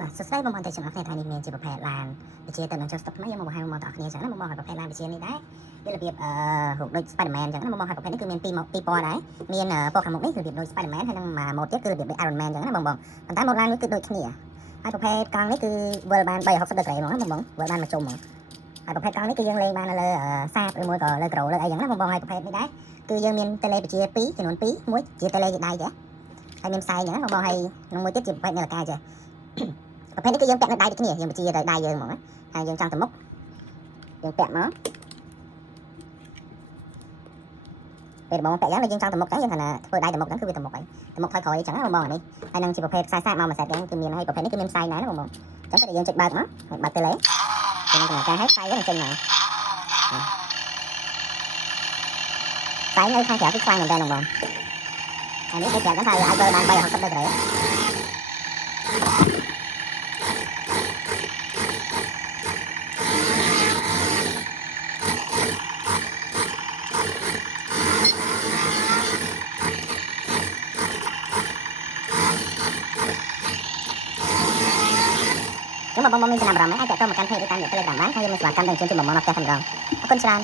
បាទសួស្តីបងប្អូនទាំងអស់គ្នាថ្ងៃនេះមានជាប្រភេទឡានវិជាទៅនឹងចុះស្តុកថ្មីយកមកបង្ហាញបងប្អូនទាំងអស់គ្នាអញ្ចឹងណាបងប្អូនហើយប្រភេទឡានវិជានេះដែរវារបៀបរូបដូច Spider-Man អញ្ចឹងណាបងប្អូនហើយប្រភេទនេះគឺមានពីរពណ៌ដែរមានពណ៌ខាងមុខនេះគឺរបៀបដូច Spider-Man ហើយនឹងម៉ូតទៀតគឺរបៀបដូច Iron Man អញ្ចឹងណាបងប្អូនប៉ុន្តែម៉ូតឡាននេះគឺដូចគ្នាហើយប្រភេទកង់នេះគឺវិលបាន360ដឺក្រេហ្មងណាបងប្អូនវិលបានមកជុំហ្មងហើយប្រភេទកង់នេះគឺយើងលេងបាននៅលើសាបឬមួយក៏លើក្រូលើអីយ៉ាងណាបងប្អូនហើយប្រភេទនេះដែរគឺយើងមានតេឡេវិជា2ចំនួន2មួយជាតេឡេជាដៃចេះហើយមានផ្សែងអញ្ចឹងណាបងប្អូនហើយនឹងមួយទៀតជាប្រភេទនាឡិកាចេះប្រភេទនេះគឺយើងពាក់នៅដៃដូចគ្នាយើងបញ្ជាទៅដៃយើងហ្មងណាហើយយើងចង់ទៅមុខយើងពាក់មកពេលបងពាក់យ៉ាងយើងចង់ទៅមុខចឹងយើងថាធ្វើដៃទៅមុខហ្នឹងគឺវាទៅមុខហើយទៅមុខថយក្រោយអញ្ចឹងណាបងនេះហើយនឹងជាប្រភេទខ្សែសាបមកមួយសេតហ្នឹងគឺមានហើយប្រភេទនេះគឺមានផ្សែងដែរណាបងអញ្ចឹងពេលយើងចុចបើកមកហើយបើកទៅលេយើងនឹងដំណើរការឲ្យផ្សែងហ្នឹងចេញមកផ្សែងនៅខាងក្រៅគឺខ្លាំងមែនតើបងហើយនេះគេប្រាប់ថាអាចធ្វើបាន360ដឺក្រេnếu mà bong bóng mình sẽ làm rầm ấy ai chạy tôi một căn hệ đi tăng những cái lên làm bán hay mình sẽ làm căn đường trên trên một món nọc cho thành rồng conច្រើន